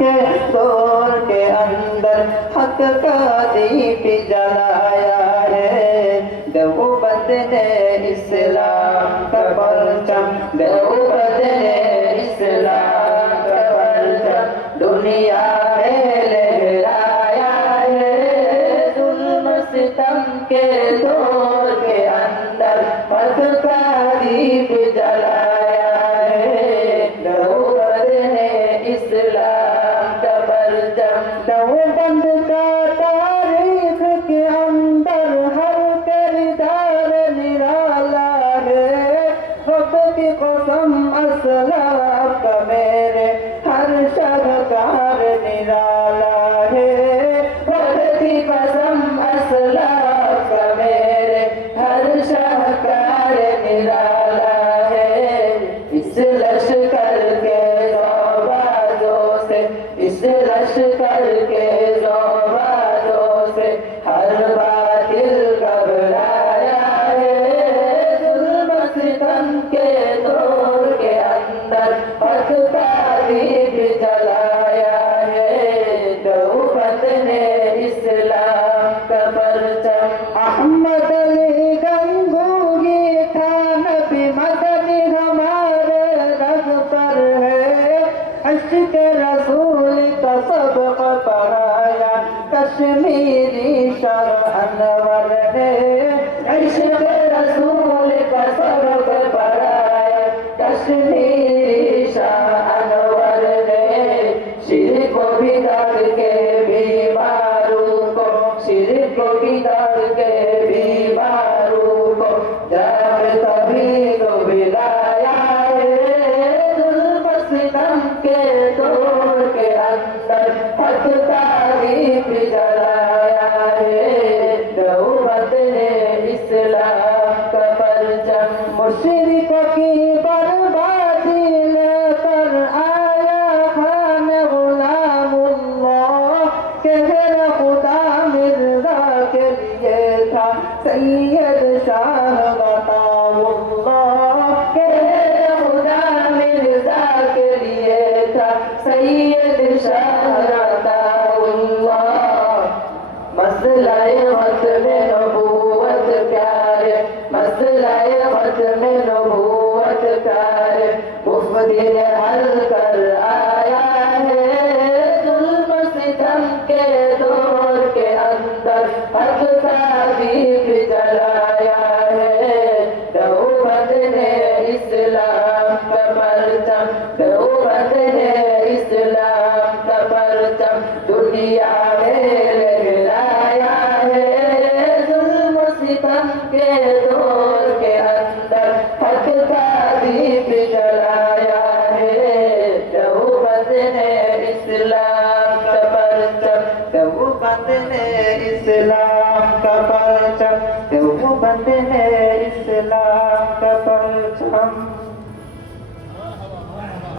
کے دور کے اندر حق کا دیپ جلایا ہے دیوبند نے اسلام کا پرچم دیوبند نے اسلام کا پرچم دنیا میں لہرایا ہے ظلم ستم کے دور کے اندر حق کا دیپ جلایا ہے دیوبند نے اسلام کا پرچم دیوبند کا تاریخ کے اندر ہر کردار نرالا ہے رب کی قسم اسلاف کا میرے ہر شاہکار نرالا ہے رب کی قسم اسلاف کا میرے ہر شاہکار نرالا ہے اس لشکر کے زوبازوں سے اس لشکر کے زوبازوں سے ہر باطل گھبرایا ہے ظلم ستم کے دور کے اندر حق کا دیپ جلایا ہے دیوبند نے اسلام کا پرچم احمد علی گنگوہی تھا نبی مدنی ہمارے رگ پر ہے عشق رسول کا سبق پڑھایا کشمیری شاہ انور نے عشق رسول کا سبق پڑھایا کشمیری شاہ انور نے شرک و بدعت کے بیماروں کو شرک و بدعت کے بیماروں کو جب تبھی تو بلایا ہے ظلم ستم کے دور کے اندر حق کا دیپ جلایا ہے دیوبند نے اسلام کا پرچم مشرکوں کی بربادی لے کر آیا خان غلام اللہ کہر خدا مرزا کے لیے تھا سید شاہ عطا اللہ کہر خدا مرزا کے لیے تھا سید شاہ عطا اللہ مسئلہ ختم نبوت پیارے مسئلہ ختم نبوت پیارے مفتی نے حل کر آیا ہے ظلم ستم کے دور کے اندر حق کا دیپ جلایا ہے دیوبند نے اسلام کا پرچم دیوبند نے اسلام کا پرچم دنیا میں لہرایا ہے ظلم ستم کے دور کے اندر حق کا دیپ جلایا ہے دیوبند نے اسلام کا پرچم دیوبند نے اسلام کا پرچم دیوبند نے